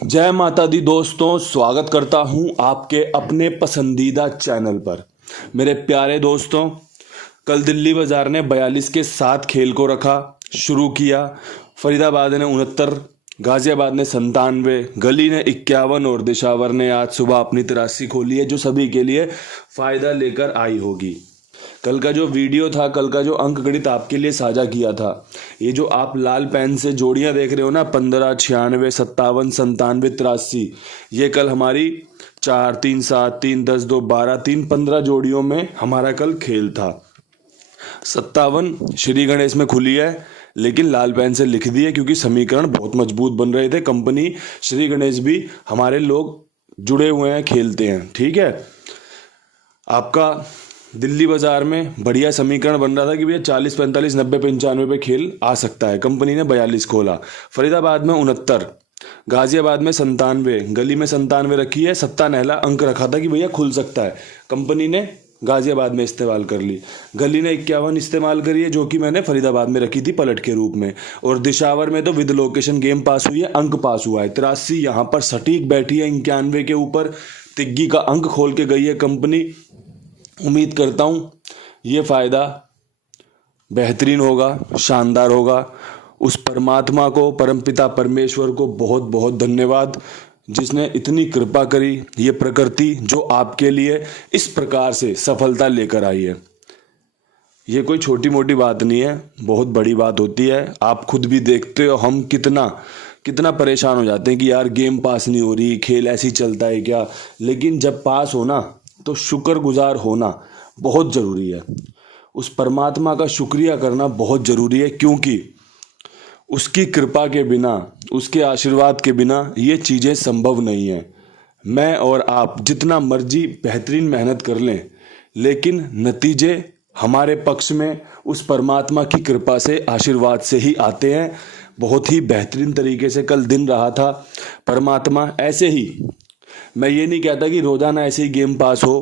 जय माता दी दोस्तों, स्वागत करता हूं आपके अपने पसंदीदा चैनल पर। मेरे प्यारे दोस्तों, कल दिल्ली बाजार ने 42 के साथ खेल को रखा शुरू किया। फरीदाबाद ने 69, गाजियाबाद ने 97, गली ने 51 और दिशावर ने आज सुबह अपनी 83 खोली है, जो सभी के लिए फ़ायदा लेकर आई होगी। कल का जो वीडियो था, कल का जो अंक गणित आपके लिए साझा किया था, ये जो आप लाल पेन से जोड़ियां देख रहे हो ना, 15, 96, 57, 97, 83, ये कल हमारी 4, 3, 7, 3, 10, 2, 12, 3, 15 जोड़ियों में हमारा कल खेल था। 57 श्री गणेश में खुली है, लेकिन लाल पेन से लिख दी है क्योंकि समीकरण बहुत मजबूत बन रहे थे। कंपनी श्री गणेश भी हमारे लोग जुड़े हुए हैं, खेलते हैं, ठीक है। आपका दिल्ली बाजार में बढ़िया समीकरण बन रहा था कि भैया 40, 45, 90, 95 पे खेल आ सकता है। कंपनी ने 42 खोला। फरीदाबाद में 69, गाजियाबाद में 97, गली में 97 रखी है। सत्ता नहला अंक रखा था कि भैया खुल सकता है। कंपनी ने गाजियाबाद में इस्तेमाल कर ली। गली ने 51 इस्तेमाल करी है, जो कि मैंने फरीदाबाद में रखी थी पलट के रूप में। और दिशावर में तो विद लोकेशन गेम पास हुई है, अंक पास हुआ है। 83 यहाँ पर सटीक बैठी है 91 के ऊपर। तिग्गी का अंक खोल के गई है कंपनी। उम्मीद करता हूँ ये फ़ायदा बेहतरीन होगा, शानदार होगा। उस परमात्मा को, परमपिता परमेश्वर को बहुत बहुत धन्यवाद, जिसने इतनी कृपा करी। ये प्रकृति जो आपके लिए इस प्रकार से सफलता लेकर आई है, ये कोई छोटी मोटी बात नहीं है, बहुत बड़ी बात होती है। आप खुद भी देखते हो हम कितना परेशान हो जाते हैं कि यार गेम पास नहीं हो रही, खेल ऐसे ही चलता है क्या। लेकिन जब पास हो ना, तो शुक्रगुजार होना बहुत ज़रूरी है। उस परमात्मा का शुक्रिया करना बहुत ज़रूरी है, क्योंकि उसकी कृपा के बिना, उसके आशीर्वाद के बिना ये चीज़ें संभव नहीं है। मैं और आप जितना मर्जी बेहतरीन मेहनत कर लें, लेकिन नतीजे हमारे पक्ष में उस परमात्मा की कृपा से, आशीर्वाद से ही आते हैं। बहुत ही बेहतरीन तरीके से कल दिन रहा था। परमात्मा ऐसे ही, मैं ये नहीं कहता कि रोज़ाना ऐसे ही गेम पास हो,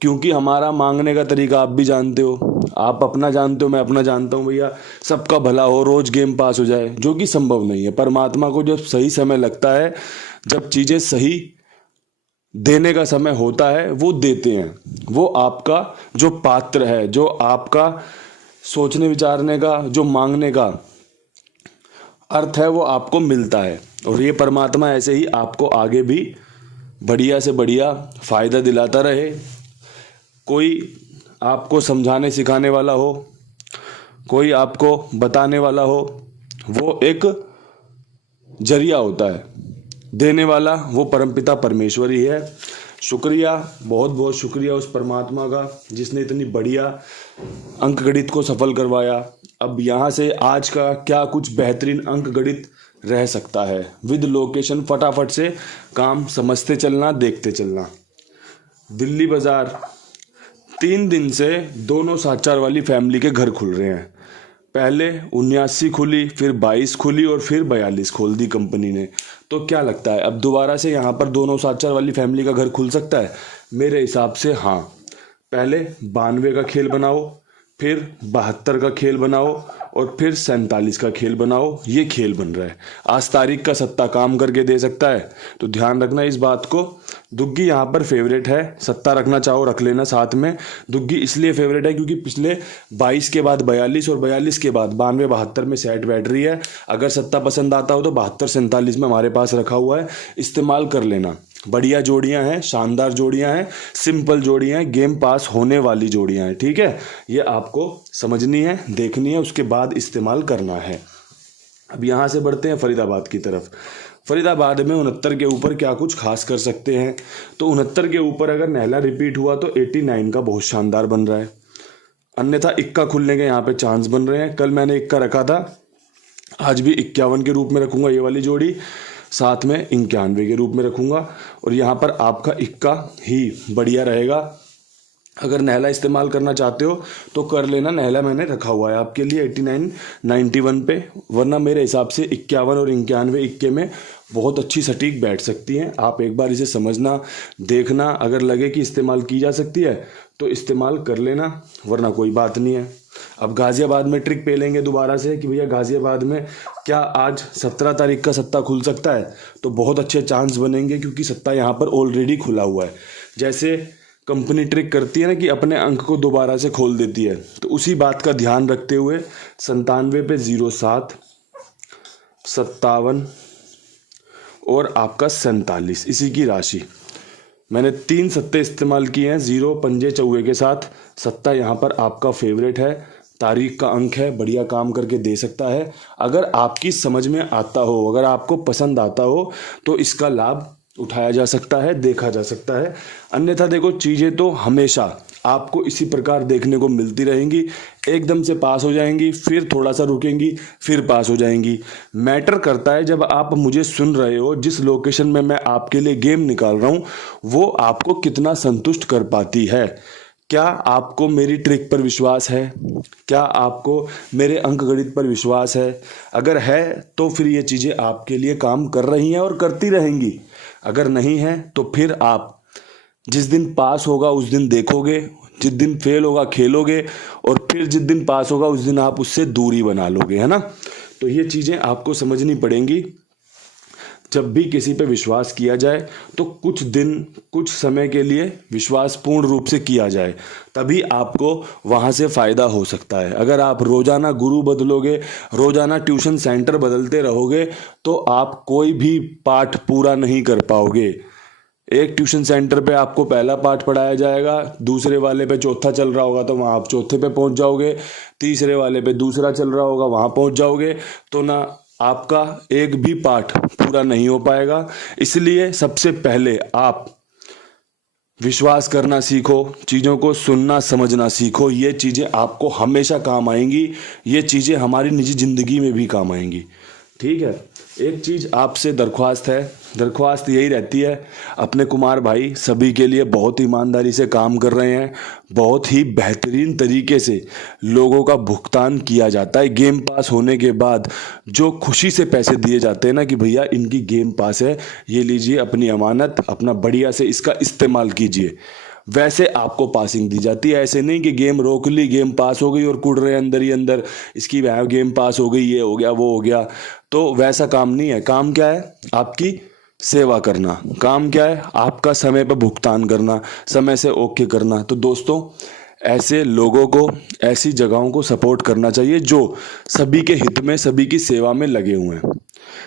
क्योंकि हमारा मांगने का तरीका आप भी जानते हो, आप अपना जानते हो, मैं अपना जानता हूँ। भैया सबका भला हो, रोज़ गेम पास हो जाए, जो कि संभव नहीं है। परमात्मा को जब सही समय लगता है, जब चीज़ें सही देने का समय होता है, वो देते हैं। वो आपका जो पात्र है, जो आपका सोचने विचारने का, जो मांगने का अर्थ है, वो आपको मिलता है। और ये परमात्मा ऐसे ही आपको आगे भी बढ़िया से बढ़िया फ़ायदा दिलाता रहे। कोई आपको समझाने सिखाने वाला हो, कोई आपको बताने वाला हो, वो एक जरिया होता है। देने वाला वो परमपिता परमेश्वर ही है। शुक्रिया, बहुत बहुत शुक्रिया उस परमात्मा का, जिसने इतनी बढ़िया अंक गणित को सफल करवाया। अब यहाँ से आज का क्या कुछ बेहतरीन अंक गणित रह सकता है। विद लोकेशन फटाफट से काम समझते चलना, देखते चलना। दिल्ली बाजार 3 दिन से दोनों साचार वाली फैमिली के घर खुल रहे हैं। पहले 79 खुली, फिर 22 खुली और फिर 42 खोल दी कंपनी ने। तो क्या लगता है, अब दोबारा से यहाँ पर दोनों साचार वाली फैमिली का घर खुल सकता है? मेरे हिसाब से हाँ। पहले 92 का खेल बनाओ, फिर 72 का खेल बनाओ और फिर 47 का खेल बनाओ। ये खेल बन रहा है। आज तारीख का सत्ता काम करके दे सकता है, तो ध्यान रखना इस बात को। दुग्गी यहाँ पर फेवरेट है, सत्ता रखना चाहो रख लेना साथ में। दुग्गी इसलिए फेवरेट है क्योंकि पिछले 22 के बाद 42 और 42 के बाद 92, 72 में सेट बैठ रही है। अगर सत्ता पसंद आता हो तो 72, 47 में हमारे पास रखा हुआ है, इस्तेमाल कर लेना। बढ़िया जोड़ियां हैं, शानदार जोड़ियां हैं, सिंपल जोड़ियां हैं, गेम पास होने वाली जोड़ियां हैं, ठीक है। ये आपको समझनी है, देखनी है, उसके बाद इस्तेमाल करना है। अब यहाँ से बढ़ते हैं फरीदाबाद की तरफ। फरीदाबाद में 69 के ऊपर क्या कुछ खास कर सकते हैं, तो 69 के ऊपर अगर नहला रिपीट हुआ तो 89 का बहुत शानदार बन रहा है। अन्यथा इक्का खुलने के यहाँ पे चांस बन रहे हैं। कल मैंने इक्का रखा था, आज भी 51 के रूप में रखूंगा ये वाली जोड़ी, साथ में 91 के रूप में रखूंगा। और यहाँ पर आपका इक्का ही बढ़िया रहेगा। अगर नहला इस्तेमाल करना चाहते हो तो कर लेना, नहला मैंने रखा हुआ है आपके लिए 89 91 पे, वरना मेरे हिसाब से 51 और 91 इक्के में बहुत अच्छी सटीक बैठ सकती हैं। आप एक बार इसे समझना, देखना, अगर लगे कि इस्तेमाल की जा सकती है तो इस्तेमाल कर लेना, वरना कोई बात नहीं है। अब गाज़ियाबाद में ट्रिक पेलेंगे दोबारा से कि भैया गाज़ियाबाद में क्या आज 17 तारीख का सट्टा खुल सकता है, तो बहुत अच्छे चांस बनेंगे क्योंकि सट्टा यहाँ पर ऑलरेडी खुला हुआ है। जैसे कंपनी ट्रिक करती है ना कि अपने अंक को दोबारा से खोल देती है, तो उसी बात का ध्यान रखते हुए 97 पे 07 57 और आपका 47 इसी की राशि मैंने 3 सट्टे इस्तेमाल किए हैं 0 पंजे चौवे के साथ। सट्टा यहाँ पर आपका फेवरेट है, तारीख का अंक है, बढ़िया काम करके दे सकता है। अगर आपकी समझ में आता हो, अगर आपको पसंद आता हो तो इसका लाभ उठाया जा सकता है, देखा जा सकता है। अन्यथा देखो, चीज़ें तो हमेशा आपको इसी प्रकार देखने को मिलती रहेंगी, एकदम से पास हो जाएंगी, फिर थोड़ा सा रुकेंगी, फिर पास हो जाएंगी। मैटर करता है जब आप मुझे सुन रहे हो, जिस लोकेशन में मैं आपके लिए गेम निकाल रहा हूँ वो आपको कितना संतुष्ट कर पाती है। क्या आपको मेरी ट्रिक पर विश्वास है? क्या आपको मेरे अंक गणित पर विश्वास है? अगर है तो फिर ये चीज़ें आपके लिए काम कर रही हैं और करती रहेंगी। अगर नहीं है तो फिर आप जिस दिन पास होगा उस दिन देखोगे, जिस दिन फेल होगा खेलोगे, और फिर जिस दिन पास होगा उस दिन आप उससे दूरी बना लोगे, है ना। तो ये चीज़ें आपको समझनी पड़ेंगी। जब भी किसी पे विश्वास किया जाए तो कुछ दिन, कुछ समय के लिए विश्वास पूर्ण रूप से किया जाए, तभी आपको वहाँ से फ़ायदा हो सकता है। अगर आप रोज़ाना गुरु बदलोगे, रोज़ाना ट्यूशन सेंटर बदलते रहोगे तो आप कोई भी पाठ पूरा नहीं कर पाओगे। एक ट्यूशन सेंटर पे आपको पहला पाठ पढ़ाया जाएगा, दूसरे वाले पे चौथा चल रहा होगा तो वहाँ आप चौथे पे पहुँच जाओगे, तीसरे वाले पे दूसरा चल रहा होगा वहाँ पहुँच जाओगे, तो ना आपका एक भी पाठ पूरा नहीं हो पाएगा। इसलिए सबसे पहले आप विश्वास करना सीखो, चीज़ों को सुनना समझना सीखो। ये चीज़ें आपको हमेशा काम आएंगी, ये चीज़ें हमारी निजी ज़िंदगी में भी काम आएंगी। ठीक है, एक चीज़ आपसे दरख्वास्त है, दरख्वास्त यही रहती है, अपने कुमार भाई सभी के लिए बहुत ईमानदारी से काम कर रहे हैं, बहुत ही बेहतरीन तरीके से लोगों का भुगतान किया जाता है। गेम पास होने के बाद जो खुशी से पैसे दिए जाते हैं ना कि भैया इनकी गेम पास है, ये लीजिए अपनी अमानत, अपना बढ़िया से इसका इस्तेमाल कीजिए, वैसे आपको पासिंग दी जाती है। ऐसे नहीं कि गेम रोक ली, गेम पास हो गई और कुड़ रहे अंदर ही अंदर, इसकी वह गेम पास हो गई, ये हो गया वो हो गया, तो वैसा काम नहीं है। काम क्या है? आपकी सेवा करना। काम क्या है? आपका समय पर भुगतान करना, समय से ओके करना। तो दोस्तों, ऐसे लोगों को, ऐसी जगहों को सपोर्ट करना चाहिए जो सभी के हित में, सभी की सेवा में लगे हुए हैं।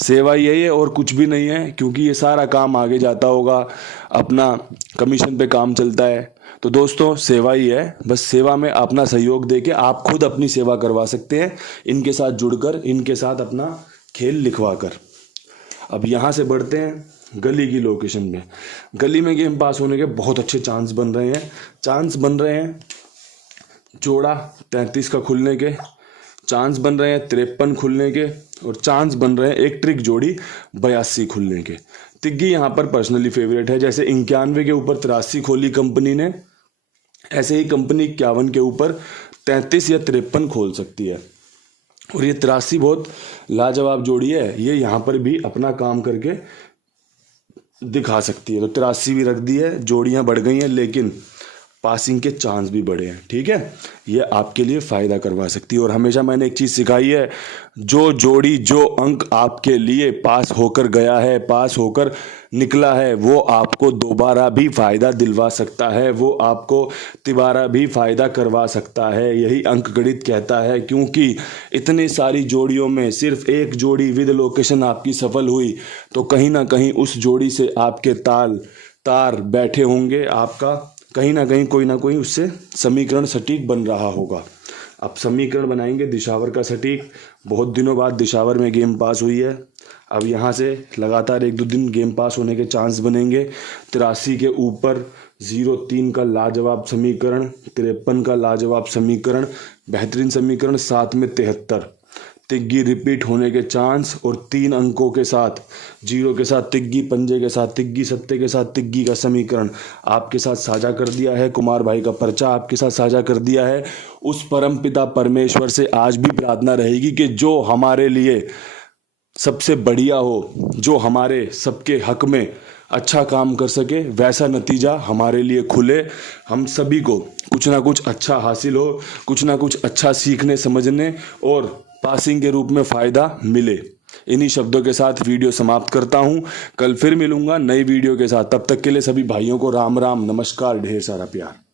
सेवा यही है और कुछ भी नहीं है, क्योंकि ये सारा काम आगे जाता होगा, अपना कमीशन पे काम चलता है। तो दोस्तों, सेवा ही है, बस सेवा में अपना सहयोग देके आप खुद अपनी सेवा करवा सकते हैं, इनके साथ जुड़कर, इनके साथ अपना खेल लिखवा कर। अब यहाँ से बढ़ते हैं गली की लोकेशन में। गली में गेम पास होने के बहुत अच्छे चांस बन रहे हैं। चांस बन रहे हैं जोड़ा 33 का खुलने के, चांस बन रहे हैं 53 खुलने के, और चांस बन रहे हैं एक ट्रिक जोड़ी 82 खुलने के। तिग्गी यहाँ पर पर्सनली फेवरेट है। जैसे 91 के ऊपर 83 खोली कंपनी ने, ऐसे ही कंपनी 51 के ऊपर 33 या 53 खोल सकती है। और ये 83 बहुत लाजवाब जोड़ी है, ये यहाँ पर भी अपना काम करके दिखा सकती है। तो 83 भी रख दी है, जोड़ियाँ बढ़ गई हैं, लेकिन पासिंग के चांस भी बढ़े हैं। ठीक है, ये आपके लिए फ़ायदा करवा सकती है। और हमेशा मैंने एक चीज़ सिखाई है, जो जोड़ी, जो अंक आपके लिए पास होकर गया है, पास होकर निकला है, वो आपको दोबारा भी फ़ायदा दिलवा सकता है, वो आपको तिबारा भी फ़ायदा करवा सकता है। यही अंक गणित कहता है। क्योंकि इतनी सारी जोड़ियों में सिर्फ एक जोड़ी विद लोकेशन आपकी सफल हुई, तो कहीं ना कहीं उस जोड़ी से आपके तार बैठे होंगे, आपका कहीं ना कहीं कोई ना कोई उससे समीकरण सटीक बन रहा होगा। अब समीकरण बनाएंगे दिशावर का सटीक। बहुत दिनों बाद दिशावर में गेम पास हुई है। अब यहाँ से लगातार 1-2 दिन गेम पास होने के चांस बनेंगे। 83 के ऊपर 03 का लाजवाब समीकरण, 53 का लाजवाब समीकरण, बेहतरीन समीकरण, साथ में 73। तिग्गी रिपीट होने के चांस और 3 अंकों के साथ, 0 के साथ तिग्गी, पंजे के साथ तिग्गी, सत्ते के साथ तिग्गी का समीकरण आपके साथ साझा कर दिया है। कुमार भाई का पर्चा आपके साथ साझा कर दिया है। उस परमपिता परमेश्वर से आज भी प्रार्थना रहेगी कि जो हमारे लिए सबसे बढ़िया हो, जो हमारे सबके हक में अच्छा काम कर सके, वैसा नतीजा हमारे लिए खुले, हम सभी को कुछ ना कुछ अच्छा हासिल हो, कुछ ना कुछ अच्छा सीखने समझने और पासिंग के रूप में फ़ायदा मिले। इन्हीं शब्दों के साथ वीडियो समाप्त करता हूं। कल फिर मिलूंगा नई वीडियो के साथ। तब तक के लिए सभी भाइयों को राम राम, नमस्कार, ढेर सारा प्यार।